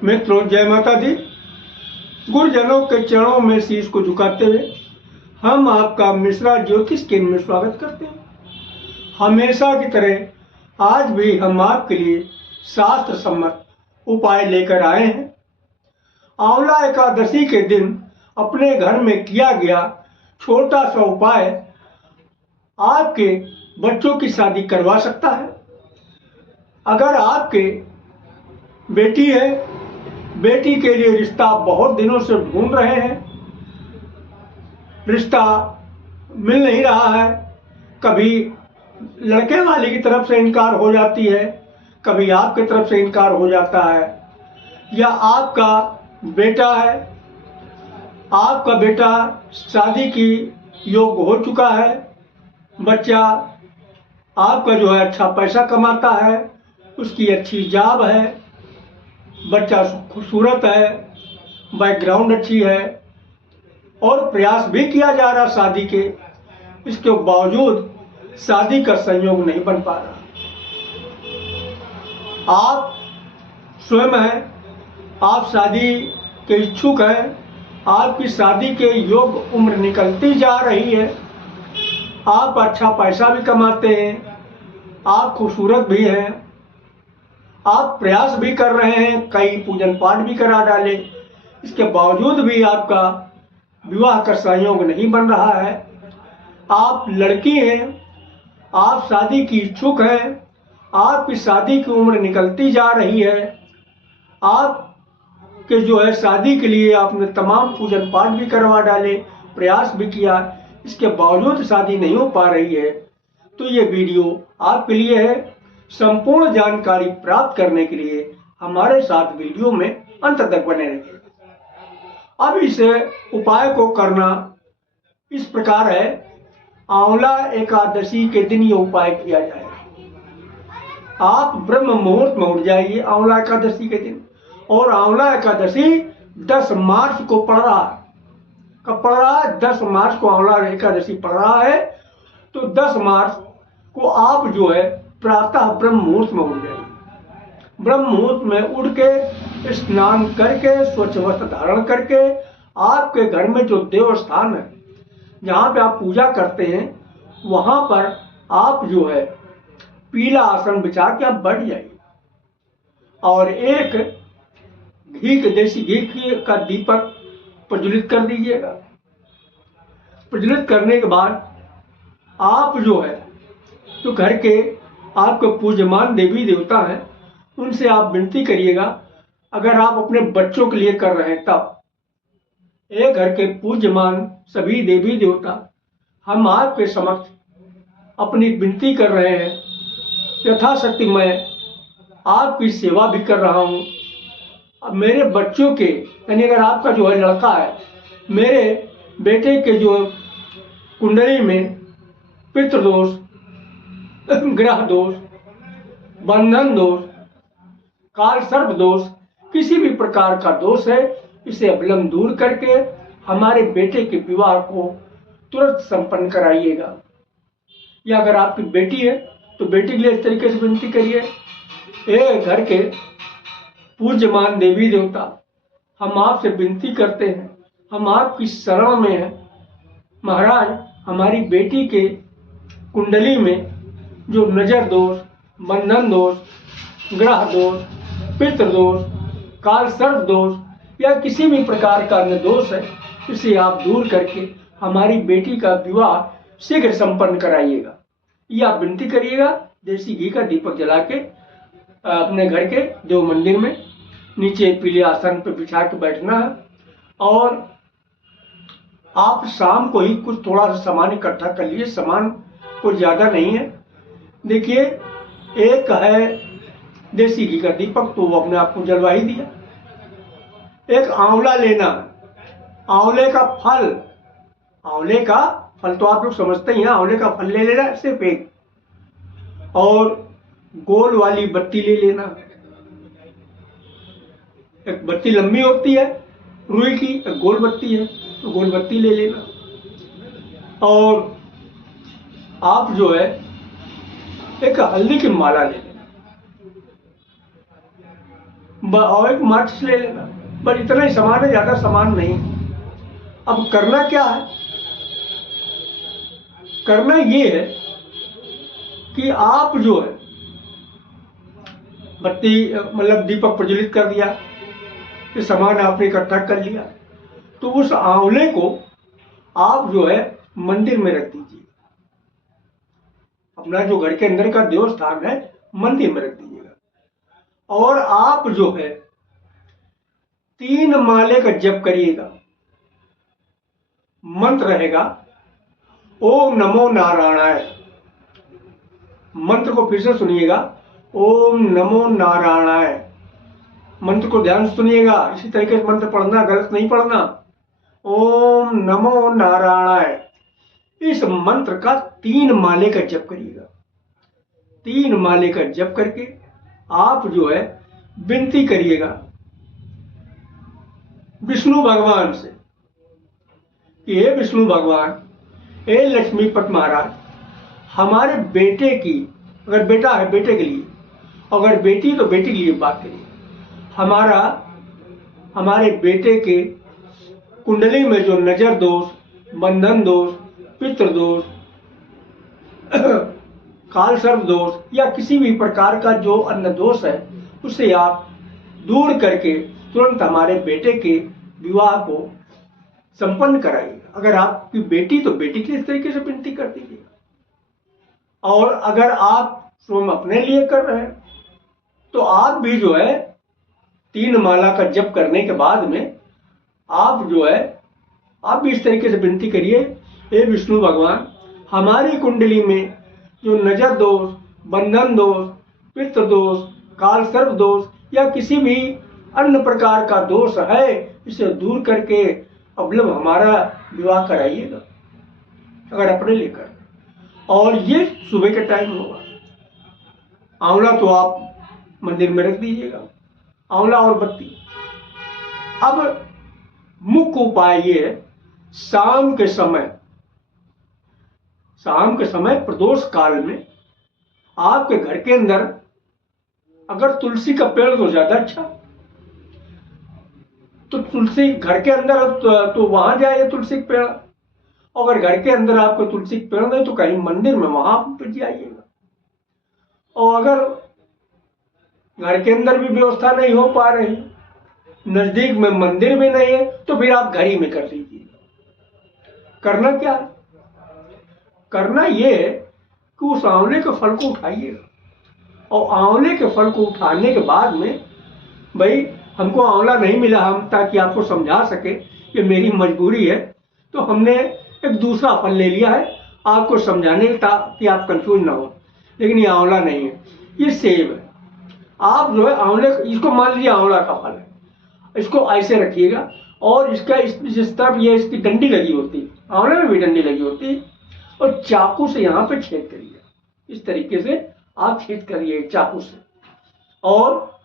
मित्रों, जय माता दी। गुरुजनों के चरणों में शीश को झुकाते हुए हम आपका मिश्रा ज्योतिष केंद्र में स्वागत करते हैं। हमेशा की तरह आज भी हम आपके लिए शास्त्र सम्मत उपाय लेकर आए हैं। आंवला एकादशी के दिन अपने घर में किया गया छोटा सा उपाय आपके बच्चों की शादी करवा सकता है। अगर आपके बेटी है, बेटी के लिए रिश्ता बहुत दिनों से ढूंढ रहे हैं, रिश्ता मिल नहीं रहा है, कभी लड़के वाले की तरफ से इनकार हो जाती है, कभी आपकी तरफ से इनकार हो जाता है, या आपका बेटा है, आपका बेटा शादी की योग्य हो चुका है, बच्चा आपका जो है अच्छा पैसा कमाता है, उसकी अच्छी जॉब है, बच्चा खूबसूरत है, बैकग्राउंड अच्छी है और प्रयास भी किया जा रहा शादी के, इसके बावजूद शादी का संयोग नहीं बन पा रहा। आप स्वयं हैं, आप शादी के इच्छुक हैं, आपकी शादी के योग्य उम्र निकलती जा रही है, आप अच्छा पैसा भी कमाते हैं, आप खूबसूरत भी हैं, आप प्रयास भी कर रहे हैं, कई पूजन पाठ भी करा डाले, इसके बावजूद भी आपका विवाह का संयोग नहीं बन रहा है। आप लड़की हैं, आप शादी की इच्छुक हैं, आपकी शादी की उम्र निकलती जा रही है, आपके जो है शादी के लिए आपने तमाम पूजन पाठ भी करवा डाले, प्रयास भी किया, इसके बावजूद शादी नहीं हो पा रही है, तो ये वीडियो आपके लिए है। संपूर्ण जानकारी प्राप्त करने के लिए हमारे साथ वीडियो में अंत तक बने रहिए। अब इस उपाय को करना इस प्रकार है। आंवला एकादशी के दिन ये उपाय किया जाएगा। आप ब्रह्म मुहूर्त में उठ जाइए आंवला एकादशी के दिन, और आंवला एकादशी 10 मार्च को पड़ रहा है। कब पड़ रहा है? 10 मार्च को आंवला एकादशी पड़ रहा है। तो 10 मार्च को आप जो है प्रातः ब्रह्म मुहूर्त में उठ जाइए। ब्रह्म मुहूर्त में उठ के स्नान करके स्वच्छ वस्त्र धारण करके आपके घर में जो देव स्थान है, जहाँ पे आप पूजा करते हैं, वहाँ पर आप जो है पीला आसन बिछा के आप बैठ जाइए और एक देसी घी का दीपक प्रज्वलित कर दीजिएगा। प्रज्वलित करने के बाद आप जो है तो घर के आपके पूज्यमान देवी देवता हैं, उनसे आप विनती करिएगा। अगर आप अपने बच्चों के लिए कर रहे हैं तब एक घर के पूज्यमान सभी देवी देवता, हम आपके समक्ष अपनी विनती कर रहे हैं। यथाशक्ति मैं आपकी सेवा भी कर रहा हूँ। अब मेरे बच्चों के, यानी अगर आपका जो है लड़का है, मेरे बेटे के जो कुंडली में पितृदोष, ग्रह दोष, बंधन दोष, काल सर्प दोष, किसी भी प्रकार का दोष है, इसे अविलंब दूर करके हमारे बेटे के विवाह को तुरंत संपन्न कराइएगा। या अगर आपकी बेटी है तो बेटी के लिए इस तरीके से विनती करिए। घर के पूज्यमान देवी देवता, हम आपसे विनती करते हैं, हम आपकी शरण में हैं। महाराज, हमारी बेटी के कुंडली में जो नजर दोष, बंधन दोष, ग्रह दोष, पितृदोष, काल सर्प दोष या किसी भी प्रकार का अन्य दोष है, इसे आप दूर करके हमारी बेटी का विवाह शीघ्र संपन्न कराइएगा। ये आप विनती करिएगा। देसी घी का दीपक जला के अपने घर के देव मंदिर में नीचे पीले आसन पर बिछा के बैठना है, और आप शाम को ही कुछ थोड़ा सा सामान इकट्ठा कर लीजिए। सामान कुछ ज़्यादा नहीं है। देखिए, एक है देसी घी का दीपक, तो वो अपने आप को जलवा ही दिया। एक आंवला लेना, आंवले का फल, आंवले का फल तो आप लोग समझते ही हैं, आंवले का फल ले लेना सिर्फ एक, और गोल वाली बत्ती ले लेना। एक बत्ती लंबी होती है रुई की, एक गोल बत्ती है, तो गोल बत्ती ले लेना। और आप जो है एक हल्दी की माला ले लेना। और एक माचिस ले लेगा, बस इतना ही सामान है, ज्यादा सामान नहीं। अब करना क्या है? करना ये है कि आप जो है बत्ती मतलब दीपक प्रज्वलित कर दिया, ये सामान आपने इकट्ठा कर लिया, तो उस आंवले को आप जो है मंदिर में रख दीजिए। अपना जो घर के अंदर का देवस्थान है मंदिर में रख दीजिएगा। और आप जो है 3 माले का जप करिएगा। मंत्र रहेगा ओम नमो नारायणाय। मंत्र को फिर से सुनिएगा, ओम नमो नारायणाय। मंत्र को ध्यान से सुनिएगा, इसी तरीके से मंत्र पढ़ना, गलत नहीं पढ़ना। ओम नमो नारायणाय, इस मंत्र का 3 माले का जप करिएगा। 3 माले का जप करके आप जो है विनती करिएगा विष्णु भगवान से कि हे विष्णु भगवान, हे लक्ष्मीपत महाराज, हमारे बेटे की, अगर बेटा है बेटे के लिए, अगर बेटी तो बेटी के लिए बात करिए, हमारे बेटे के कुंडली में जो नजर दोष, बंधन दोष, पितृ दोष, काल सर्प दोष या किसी भी प्रकार का जो अन्य दोष है, उसे आप दूर करके तुरंत हमारे बेटे के विवाह को संपन्न कराइए। अगर आपकी बेटी तो बेटी की इस तरीके से विनती कर दीजिए। और अगर आप स्वयं अपने लिए कर रहे हैं तो आप भी जो है 3 माला का जप करने के बाद में आप जो है आप भी इस तरीके से विनती करिए, हे विष्णु भगवान, हमारी कुंडली में जो नजर दोष, बंधन दोष, पितृ दोष, काल सर्प दोष या किसी भी अन्य प्रकार का दोष है, इसे दूर करके अवलंब हमारा विवाह कराइएगा, अगर अपने लिए कर। और ये सुबह के टाइम होगा। आंवला तो आप मंदिर में रख दीजिएगा, आंवला और बत्ती। अब मुख्य उपाय ये है, शाम के समय प्रदोष काल में आपके घर के अंदर अगर तुलसी का पेड़ तो ज्यादा अच्छा, तो तुलसी घर के अंदर तो वहां जाए तुलसी का पेड़। अगर घर के अंदर आपको तुलसी का पेड़ नहीं तो कहीं मंदिर में वहां पर जाइएगा। और अगर घर के अंदर भी व्यवस्था नहीं हो पा रही, नजदीक में मंदिर भी नहीं है, तो फिर आप घर ही में कर लीजिए। करना क्या है? करना ये है कि उस आंवले के फल को उठाइएगा, और आंवले के फल को उठाने के बाद में, भाई हमको आंवला नहीं मिला, हम ताकि आपको समझा सके कि मेरी मजबूरी है, तो हमने एक दूसरा फल ले लिया है आपको समझाने ताकि आप कंफ्यूज ना हो। लेकिन ये आंवला नहीं है, ये सेब है। आप जो है आंवले, इसको मान लीजिए आंवला का फल है, इसको ऐसे रखिएगा और इसका जिस तरफ ये इसकी डंडी लगी होती है, आंवले में भी डंडी लगी होती है, और चाकू से यहाँ पे छेद करिए। इस तरीके से आप छेद करिए चाकू से, और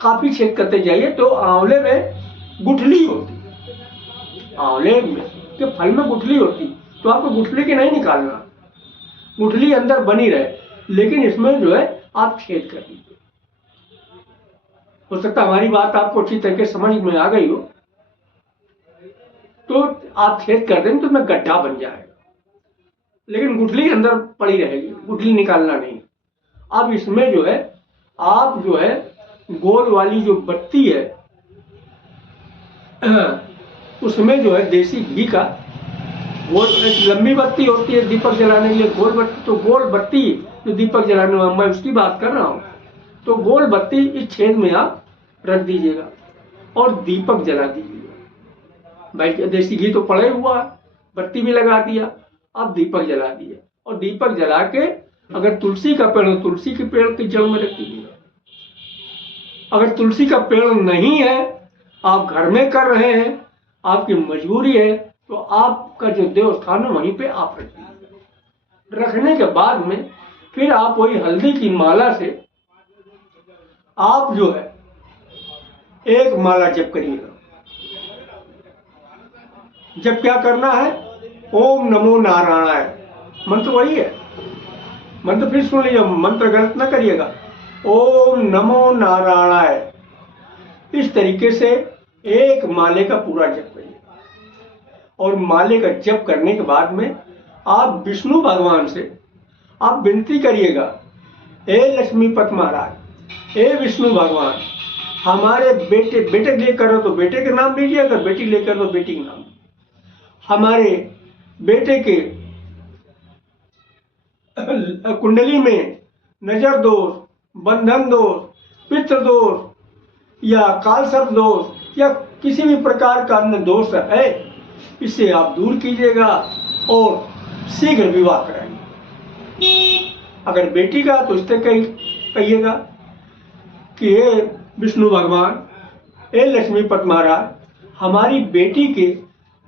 काफी छेद करते जाइए तो आंवले में गुठली होती है, आंवले में के फल में गुठली होती, तो आपको गुठली के नहीं निकालना, गुठली अंदर बनी रहे, लेकिन इसमें जो है आप छेद कर दीजिए। हो सकता है हमारी बात आपको अच्छी तरीके से समझ में आ गई हो, तो आप छेद कर देंगे तो उसमें गड्ढा बन जाएगा, लेकिन गुठली अंदर पड़ी रहेगी, गुठली निकालना नहीं। अब इसमें जो है आप जो है गोल वाली जो बत्ती है उसमें जो है देसी घी का, वो एक लंबी बत्ती होती है दीपक जलाने के लिए, गोल बत्ती, तो गोल बत्ती जो दीपक जलाने में मैं उसकी बात कर रहा हूँ, तो गोल बत्ती इस छेद में आप रख दीजिएगा और दीपक जला दीजिएगा। भाई देसी घी तो पड़े हुआ है, बत्ती भी लगा दिया, अब दीपक जला दिया, और दीपक जला के अगर तुलसी का पेड़ हो तुलसी के पेड़ की जड़ में रख दीजिएगा। अगर तुलसी का पेड़ नहीं है, आप घर में कर रहे हैं, आपकी मजबूरी है, तो आपका जो देवस्थान है वहीं पे आप रख दीजिए। रखने के बाद में फिर आप वही हल्दी की माला से आप जो है 1 माला जप करिएगा। जब क्या करना है, ओम नमो नारायणाय, मंत्र वही है, मंत्र फिर सुन लीजिए, मंत्र गलत ना करिएगा। ओम नमो नारायणाय, इस तरीके से एक माले का पूरा जप करिएगा और माले का जप करने के बाद में आप विष्णु भगवान से आप विनती करिएगा, हे लक्ष्मीपत महाराज, हे विष्णु भगवान, हमारे बेटे लेकर हो तो बेटे के नाम लीजिए, अगर बेटी लेकर तो बेटी के नाम, हमारे बेटे के कुंडली में नजर दोष, बंधन दोष, पितृ दोष या काल सर्प दोष या किसी भी प्रकार का अन्य दोष है, इसे आप दूर कीजिएगा और शीघ्र विवाह कराइए। अगर बेटी का तो इससे कहिएगा कि हे विष्णु भगवान, हे लक्ष्मीपत महाराज, हमारी बेटी के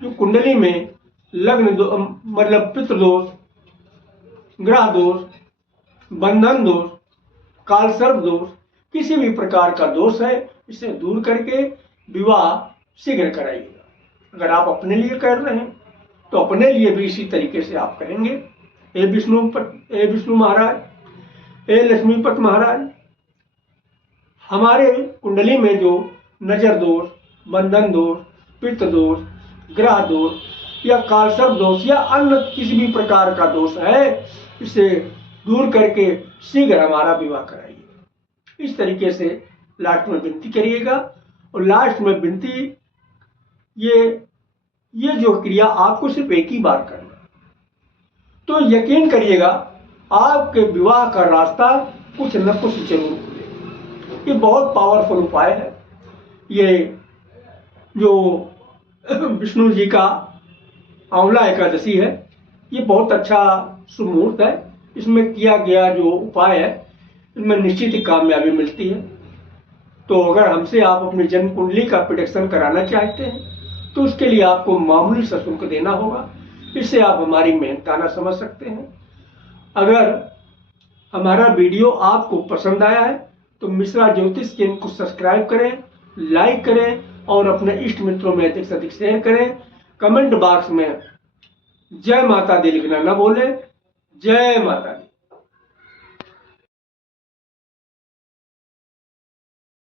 जो कुंडली में लग्न मतलब पितृ दोष, ग्रह दोष, बंधन दोष, काल सर्प दोष, किसी भी प्रकार का दोष है, इसे दूर करके विवाह शीघ्र कराइएगा। अगर आप अपने लिए कर रहे हैं तो अपने लिए भी इसी तरीके से आप करेंगे, हे विष्णु महाराज, हे लक्ष्मीपत महाराज, हमारे कुंडली में जो नजर दोष, बंधन दोष, पितृ दोष, ग्रह दोष या कालसर्प दोष या अन्य किसी भी प्रकार का दोष है, इसे दूर करके शीघ्र हमारा विवाह कराइए। इस तरीके से लास्ट में विनती करिएगा और लास्ट में विनती ये जो क्रिया आपको सिर्फ एक ही बार करना, तो यकीन करिएगा आपके विवाह का रास्ता कुछ न कुछ जरूर खुलेगा। ये बहुत पावरफुल उपाय है। ये जो विष्णु जी का आंवला एकादशी है, ये बहुत अच्छा शुभ मुहूर्त है। इसमें किया गया जो उपाय है, इनमें निश्चित ही कामयाबी मिलती है। तो अगर हमसे आप अपनी जन्म कुंडली का प्रेडिक्शन कराना चाहते हैं तो उसके लिए आपको मामूली सा शुल्क देना होगा। इससे आप हमारी मेहनताना समझ सकते हैं। अगर हमारा वीडियो आपको पसंद आया है तो मिश्रा ज्योतिष चैनल को सब्सक्राइब करें, लाइक करें और अपने इष्ट मित्रों में अधिक से अधिक शेयर करें। कमेंट बॉक्स में जय माता दी लिखना न भूलें। जय माता दी।